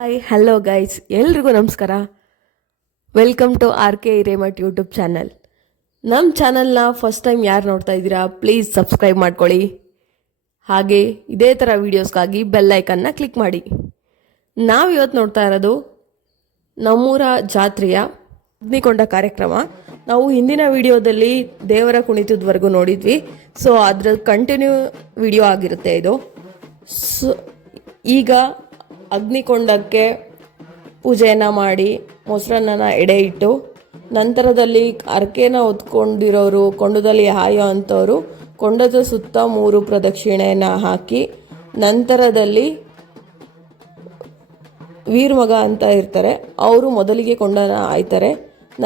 Hi hello guys, ಎಲ್ರಿಗೂ ನಮಸ್ಕಾರ. Welcome to RK Hiremath YouTube channel. ನಮ್ಮ ಚಾನಲ್ನ ಫಸ್ಟ್ ಟೈಮ್ ಯಾರು ನೋಡ್ತಾ ಇದ್ದೀರಾ, ಪ್ಲೀಸ್ ಸಬ್ಸ್ಕ್ರೈಬ್ ಮಾಡ್ಕೊಳ್ಳಿ. ಹಾಗೆ ಇದೇ ಥರ ವೀಡಿಯೋಸ್ಗಾಗಿ ಬೆಲ್ ಐಕನ್ನ ಕ್ಲಿಕ್ ಮಾಡಿ. ನಾವಿವತ್ತು ನೋಡ್ತಾ ಇರೋದು ನಮ್ಮೂರ ಜಾತ್ರೆಯ ಅಗ್ನಿಕೊಂಡ ಕಾರ್ಯಕ್ರಮ. ನಾವು ಹಿಂದಿನ ವಿಡಿಯೋದಲ್ಲಿ ದೇವರ ಕುಣಿತದವರೆಗೂ ನೋಡಿದ್ವಿ. ಸೊ ಅದರ ಕಂಟಿನ್ಯೂ ವಿಡಿಯೋ ಆಗಿರುತ್ತೆ ಇದು. ಸೊ ಈಗ ಅಗ್ನಿಕೊಂಡಕ್ಕೆ ಪೂಜೆಯನ್ನು ಮಾಡಿ ಮೊಸರನ್ನ ಎಡೆ ಇಟ್ಟು ನಂತರದಲ್ಲಿ ಅರ್ಕೆನ ಹೊತ್ಕೊಂಡಿರೋರು, ಕೊಂಡದಲ್ಲಿ ಹಾಯೋ ಅಂಥವ್ರು ಕೊಂಡದ ಸುತ್ತ 3 ಪ್ರದಕ್ಷಿಣೆಯನ್ನು ಹಾಕಿ ನಂತರದಲ್ಲಿ ವೀರಮಗ ಅಂತ ಇರ್ತಾರೆ, ಅವರು ಮೊದಲಿಗೆ ಕೊಂಡನ ಆಯ್ತಾರೆ.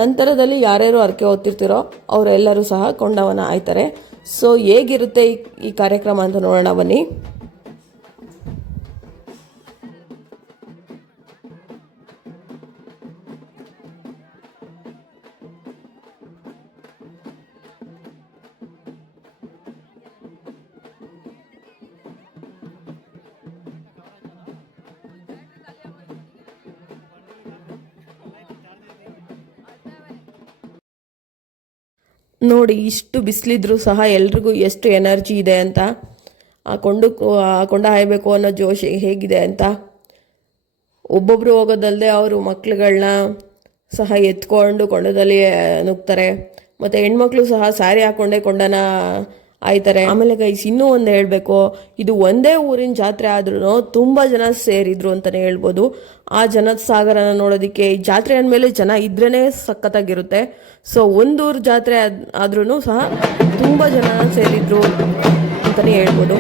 ನಂತರದಲ್ಲಿ ಯಾರ್ಯಾರು ಅರ್ಕೆ ಹೊತ್ತಿರ್ತಿರೋ ಅವರೆಲ್ಲರೂ ಸಹ ಕೊಂಡವನ ಆಯ್ತಾರೆ. ಸೊ ಹೇಗಿರುತ್ತೆ ಈ ಕಾರ್ಯಕ್ರಮ ಅಂತ ನೋಡೋಣ ಬನ್ನಿ. ನೋಡಿ, ಇಷ್ಟು ಬಿಸಿಲಿದ್ರೂ ಸಹ ಎಲ್ರಿಗೂ ಎಷ್ಟು ಎನರ್ಜಿ ಇದೆ ಅಂತ, ಆ ಕೊಂಡ ಹಾಯಬೇಕು ಅನ್ನೋ ಜೋಶ್ ಹೇಗಿದೆ ಅಂತ. ಒಬ್ಬೊಬ್ಬರು ಹೋಗೋದಲ್ಲದೆ ಅವರು ಮಕ್ಳುಗಳನ್ನ ಸಹ ಎತ್ಕೊಂಡು ಕೊಂಡದಲ್ಲಿ ನುಗ್ತಾರೆ. ಮತ್ತು ಹೆಣ್ಮಕ್ಳು ಸಹ ಸ್ಯಾರಿ ಹಾಕ್ಕೊಂಡೇ ಕೊಂಡನ ಆಯ್ತಾರೆ. ಆಮೇಲೆ ಗೈಸ್, ಇನ್ನೂ ಒಂದು ಹೇಳಬೇಕು, ಇದು ಒಂದೇ ಊರಿನ ಜಾತ್ರೆ ಆದ್ರೂ ತುಂಬ ಜನ ಸೇರಿದ್ರು ಅಂತಲೇ ಹೇಳ್ಬೋದು. ಆ ಜನದ ಸಾಗರನ ನೋಡೋದಕ್ಕೆ ಈ ಜಾತ್ರೆ ಅಂದಮೇಲೆ ಜನ ಇದ್ರೇ ಸಖತ್ತಾಗಿರುತ್ತೆ. ಸೊ ಒಂದೂರು ಜಾತ್ರೆ ಆದ್ರೂ ಸಹ ತುಂಬ ಜನ ಸೇರಿದ್ರು ಅಂತಲೇ ಹೇಳ್ಬೋದು.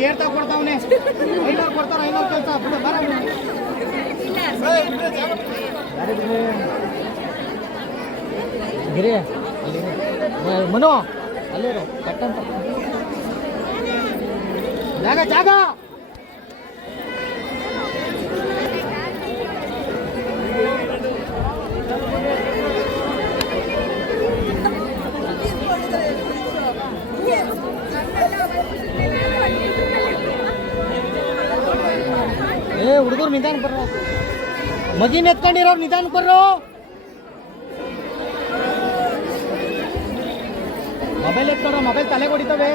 ಕೇಳ್ತಾ ಕೊಡ್ತಾವನೆ 500 ಕೊಡ್ತಾರ 500 ಕೆಲಸ ಬಿಡು ಬರ ಗಿರಿ ಮನು ಅಲ್ಲೇ ಕಟ್ಟಂತ ಜಾಗ ಜಾಗ ಹುಡುಗರು ನಿಧಾನ ಬರ್ರೋ, ಮಗಿನ ಎತ್ಕೊಂಡಿರೋರು ನಿಧಾನ ಬರ್ರೋ. ಮೊಬೈಲ್ ಎತ್ಕೊಂಡ್ರ ಮೊಬೈಲ್ ತಲೆ ಹೊಡಿತವೆ.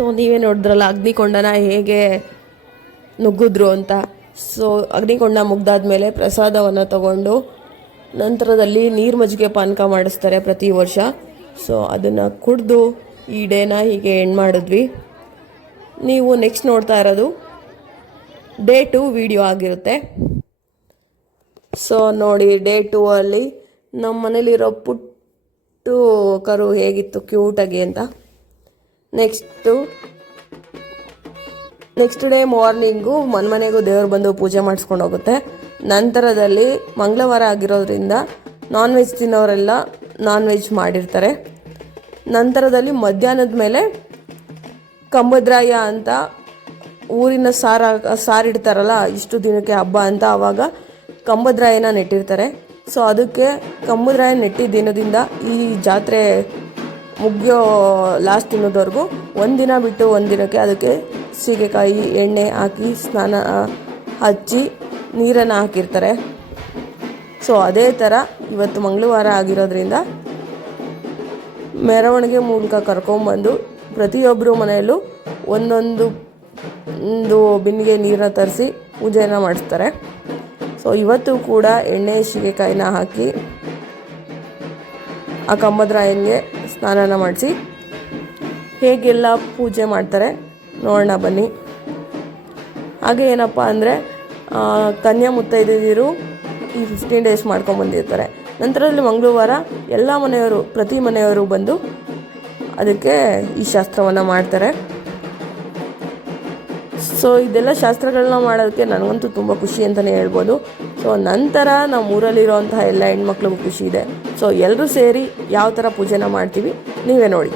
ಸೊ ನೀವೇ ನೋಡಿದ್ರಲ್ಲ ಅಗ್ನಿಕೊಂಡನ ಹೇಗೆ ನುಗ್ಗಿದ್ರು ಅಂತ. ಸೊ ಅಗ್ನಿಕೊಂಡ ಮುಗ್ದಾದ್ಮೇಲೆ ಪ್ರಸಾದವನ್ನು ತಗೊಂಡು ನಂತರದಲ್ಲಿ ನೀರು ಮಜ್ಜಿಗೆ ಪಾನಕ ಮಾಡಿಸ್ತಾರೆ ಪ್ರತಿ ವರ್ಷ. ಸೊ ಅದನ್ನು ಕುಡಿದು ಈ ಡೇನ ಹೀಗೆ ಎಂಡ್ ಮಾಡಿದ್ವಿ. ನೀವು ನೆಕ್ಸ್ಟ್ ನೋಡ್ತಾ ಇರೋದು ಡೇ 2 ವಿಡಿಯೋ ಆಗಿರುತ್ತೆ. ಸೊ ನೋಡಿ, ಡೇ 2 ಅಲ್ಲಿ ನಮ್ಮ ಮನೇಲಿರೋ ಪುಟ್ಟು ಕರು ಹೇಗಿತ್ತು ಕ್ಯೂಟಾಗಿ ಅಂತ. ನೆಕ್ಸ್ಟ್ ಡೇ ಮಾರ್ನಿಂಗು ಮನೆಗೂ ದೇವ್ರು ಬಂದು ಪೂಜೆ ಮಾಡಿಸ್ಕೊಂಡು ಹೋಗುತ್ತೆ. ನಂತರದಲ್ಲಿ ಮಂಗಳವಾರ ಆಗಿರೋದ್ರಿಂದ ನಾನ್ ವೆಜ್ ತಿನ್ನೋರೆಲ್ಲ ನಾನ್ ವೆಜ್ ಮಾಡಿರ್ತಾರೆ. ನಂತರದಲ್ಲಿ ಮಧ್ಯಾಹ್ನದ ಮೇಲೆ ಕಂಬದ್ರಾಯ ಅಂತ ಊರಿನ ಸಾರಿಡ್ತಾರಲ್ಲ ಇಷ್ಟು ದಿನಕ್ಕೆ ಹಬ್ಬ ಅಂತ, ಆವಾಗ ಕಂಬದ್ರಾಯನ ನೆಟ್ಟಿರ್ತಾರೆ. ಸೊ ಅದಕ್ಕೆ ಕಂಬದ್ರಾಯ ನೆಟ್ಟಿದ್ದ ದಿನದಿಂದ ಈ ಜಾತ್ರೆ ಮುಗಿಯೋ ಲಾಸ್ಟ್ ದಿನದವರೆಗೂ ಒಂದಿನ ಬಿಟ್ಟು ಒಂದಿನಕ್ಕೆ ಅದಕ್ಕೆ ಸೀಗೆಕಾಯಿ ಎಣ್ಣೆ ಹಾಕಿ ಸ್ನಾನ ಹಚ್ಚಿ ನೀರನ್ನು ಹಾಕಿರ್ತಾರೆ. ಸೊ ಅದೇ ಥರ ಇವತ್ತು ಮಂಗಳವಾರ ಆಗಿರೋದ್ರಿಂದ ಮೆರವಣಿಗೆ ಮೂಲಕ ಕರ್ಕೊಂಬಂದು ಪ್ರತಿಯೊಬ್ಬರು ಮನೆಯಲ್ಲೂ ಒಂದೊಂದು ಬಿನ್ನಿಗೆ ನೀರನ್ನ ತರಿಸಿ ಪೂಜೆಯನ್ನು ಮಾಡಿಸ್ತಾರೆ. ಸೊ ಇವತ್ತು ಕೂಡ ಎಣ್ಣೆ ಸೀಗೆಕಾಯಿನ ಹಾಕಿ ಆ ಕಂಬದ್ರಾಯನಿಗೆ ಸ್ನಾನ ಮಾಡಿಸಿ ಹೇಗೆಲ್ಲ ಪೂಜೆ ಮಾಡ್ತಾರೆ ನೋಡೋಣ ಬನ್ನಿ. ಹಾಗೆ ಏನಪ್ಪ ಅಂದರೆ ಕನ್ಯಾ ಮುತ್ತೈದೆಯರು ಈ 15 ಡೇಸ್ ಮಾಡ್ಕೊಂಬಂದಿರ್ತಾರೆ. ನಂತರದಲ್ಲಿ ಮಂಗಳವಾರ ಎಲ್ಲ ಪ್ರತಿ ಮನೆಯವರು ಬಂದು ಅದಕ್ಕೆ ಈ ಶಾಸ್ತ್ರವನ್ನು ಮಾಡ್ತಾರೆ. ಸೊ ಇದೆಲ್ಲ ಶಾಸ್ತ್ರಗಳನ್ನ ಮಾಡೋದಕ್ಕೆ ನನಗಂತೂ ತುಂಬ ಖುಷಿ ಅಂತಲೇ ಹೇಳ್ಬೋದು. ಸೊ ನಂತರ ನಮ್ಮ ಊರಲ್ಲಿರೋಂತಹ ಎಲ್ಲ ಹೆಣ್ಮಕ್ಳಿಗೂ ಖುಷಿ ಇದೆ. ಸೊ ಎಲ್ಲರೂ ಸೇರಿ ಯಾವ ಥರ ಪೂಜೆನ ಮಾಡ್ತೀವಿ ನೀವೇ ನೋಡಿ.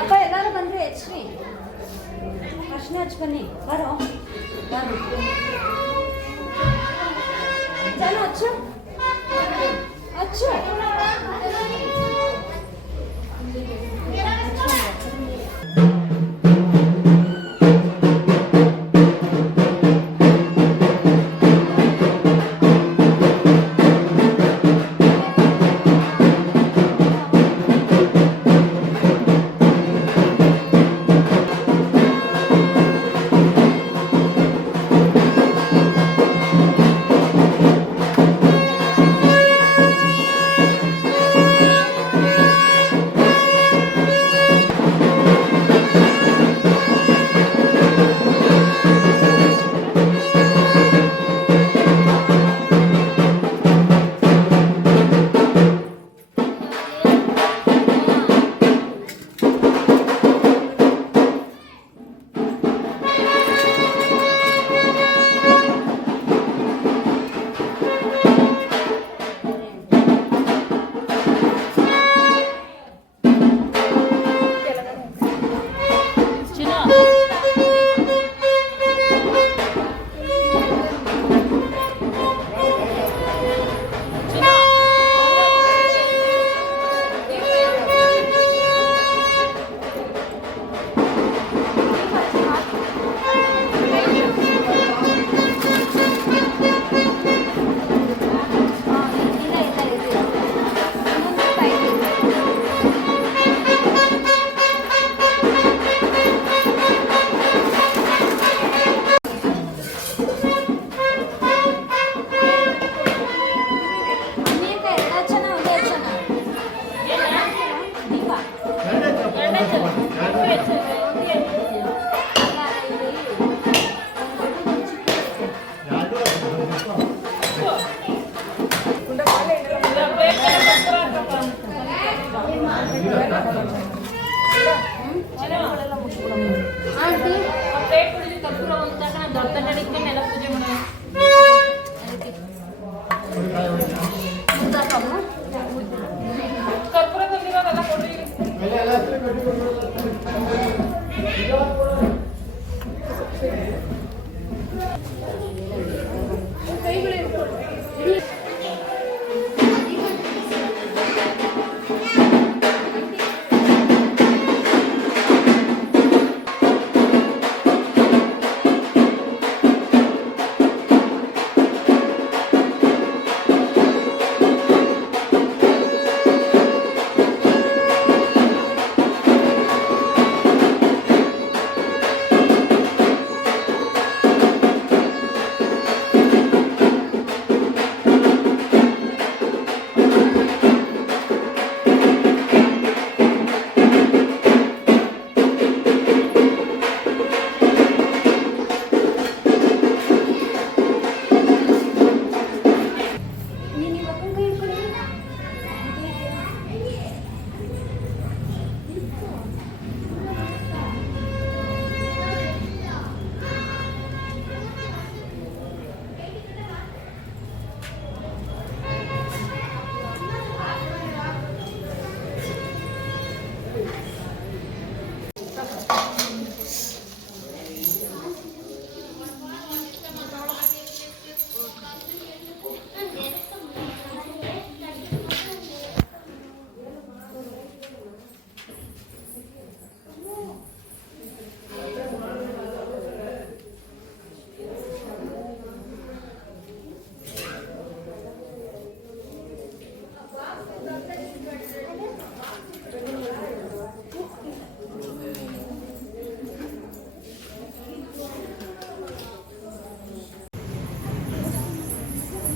ಅಪ್ಪ ಎಲ್ಲರೂ ಬಂದರೆ ಹೆಚ್ಚಿ ಅರ್ಶಿನ ಹಚ್ಚಿ ಬನ್ನಿ. ಬರೋ ಜನ ಹಚ್ಚು ಹಚ್ಚು. ಕರ್ಪೂರ ಒಂದು ತಗೊಂಡು ದೊಡ್ಡ ನಡಿಕೊಂಡು ಎಲ್ಲ ಪೂಜೆ ಮಾಡೋಣ. ಕರ್ಪೂರ ತಂದಿರೋದೆಲ್ಲ ಕೊಡ್ರಿ.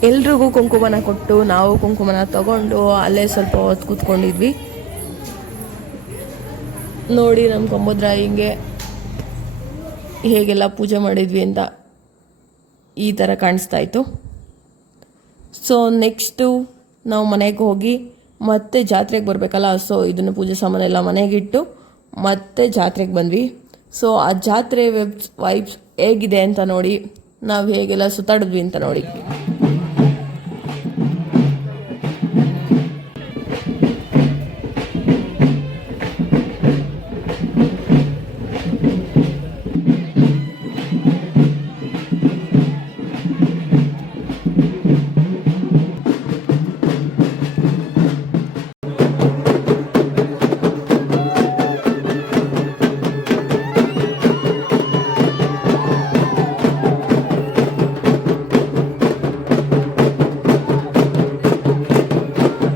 ಎಲ್ರಿಗೂ ಕುಂಕುಮನ ಕೊಟ್ಟು ನಾವು ಕುಂಕುಮನ ತಗೊಂಡು ಅಲ್ಲೇ ಸ್ವಲ್ಪ ಹೊತ್ತು ಕೂತ್ಕೊಂಡಿದ್ವಿ. ನೋಡಿ ನಮ್ಮ ಕಂಬುದ್ರ ಹಿಂಗೆ ಹೇಗೆಲ್ಲ ಪೂಜೆ ಮಾಡಿದ್ವಿ ಅಂತ ಈ ಥರ ಕಾಣಿಸ್ತಾ ಇತ್ತು. ಸೊ ನೆಕ್ಸ್ಟು ನಾವು ಮನೆಗೆ ಹೋಗಿ ಮತ್ತೆ ಜಾತ್ರೆಗೆ ಬರಬೇಕಲ್ಲ, ಸೊ ಇದನ್ನು ಪೂಜೆ ಸಾಮಾನೆಲ್ಲ ಮನೆಗಿಟ್ಟು ಮತ್ತೆ ಜಾತ್ರೆಗೆ ಬಂದ್ವಿ. ಸೊ ಆ ಜಾತ್ರೆ ವೈಬ್ಸ್ ಹೇಗಿದೆ ಅಂತ ನೋಡಿ, ನಾವು ಹೇಗೆಲ್ಲ ಸುತ್ತಾಡಿದ್ವಿ ಅಂತ ನೋಡಿ.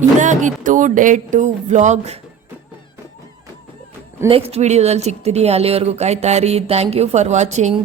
ಇದಾಗಿತ್ತು ಡೇ 2 ವ್ಲಾಗ್. ನೆಕ್ಸ್ಟ್ ವಿಡಿಯೋದಲ್ಲಿ ಸಿಗ್ತೀನಿ. ಅಲ್ಲಿವರೆಗೂ ಕಾಯ್ತಾ ಇರಿ. Thank you for watching.